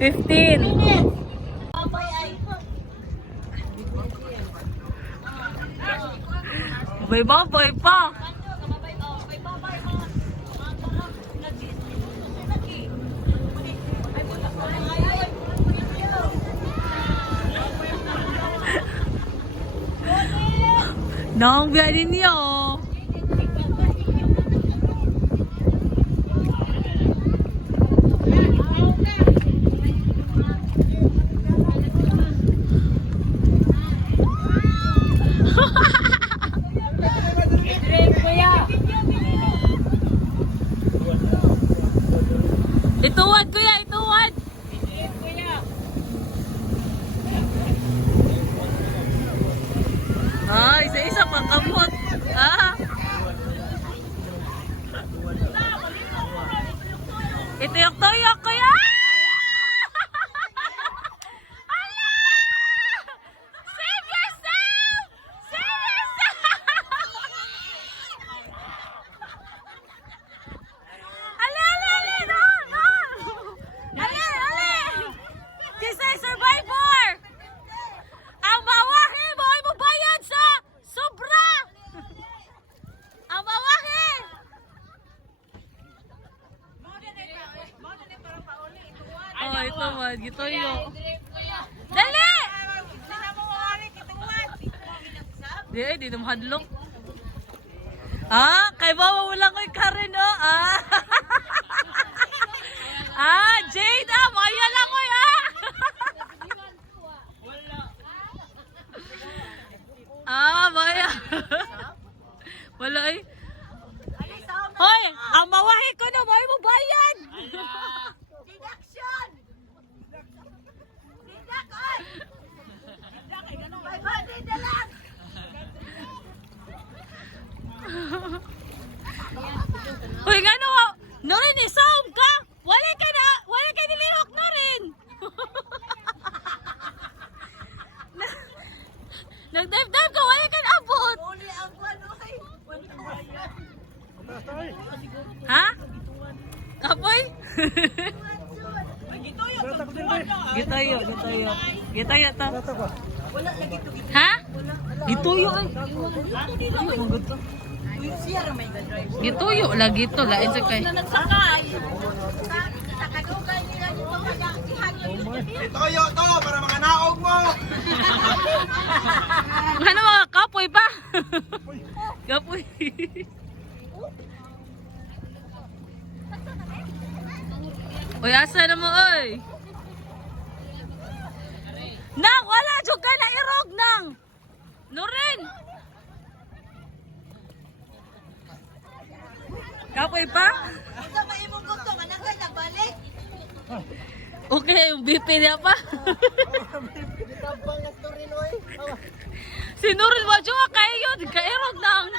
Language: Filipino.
15. Babay pa. Nang biya ninyo. Ituwad kuya, ituwad. Ah, isa-isa pang kamot. Ah. Ito yung toyo kuya. Save yourself! Save yourself! Ale, no! Ale! Kasi survivor! Ang bawahi mo ay mabayad sa sobra! Ang bawahi! Oh, ito man. Gito yun. Dali! Di na mahadlok. Ah, kay bawa mo lang ko'y Karen, oh. Ah. Ah, Jade, ah. Maya lang ko'y, ah. Ah, Maya. Wala, eh. Hoy, ang mawahi ko na, may mo bayan. Deduction! Deduction! 500 na lang! Hoy, nga no, Norin, isom ka! Wala ka nilihok, Norin! Nag-dive-dive ka, wala ka abot! Uli ang wanoy! Ha? Kapoy? Gitayo to. Wala lagi ito. Ha? Gituyo ay. Ano mo gusto? Siya rin may drive. Gituyo lagi to, lain sa kay. Nagsakay! Sa kadugay nila dito kaya ihagin. Toyo to para mga naog mo. Ano mga kapoy pa? Kapoy. Uy, asa na mo, oy? Nang, wala dyan ka na irog, nang! Nurin! Kapoy pa? Ito ba imong gusto ka nang nagbalik? Okay, yung BP niya pa. Si Nurin, wadyo ka kayo, kairog nang.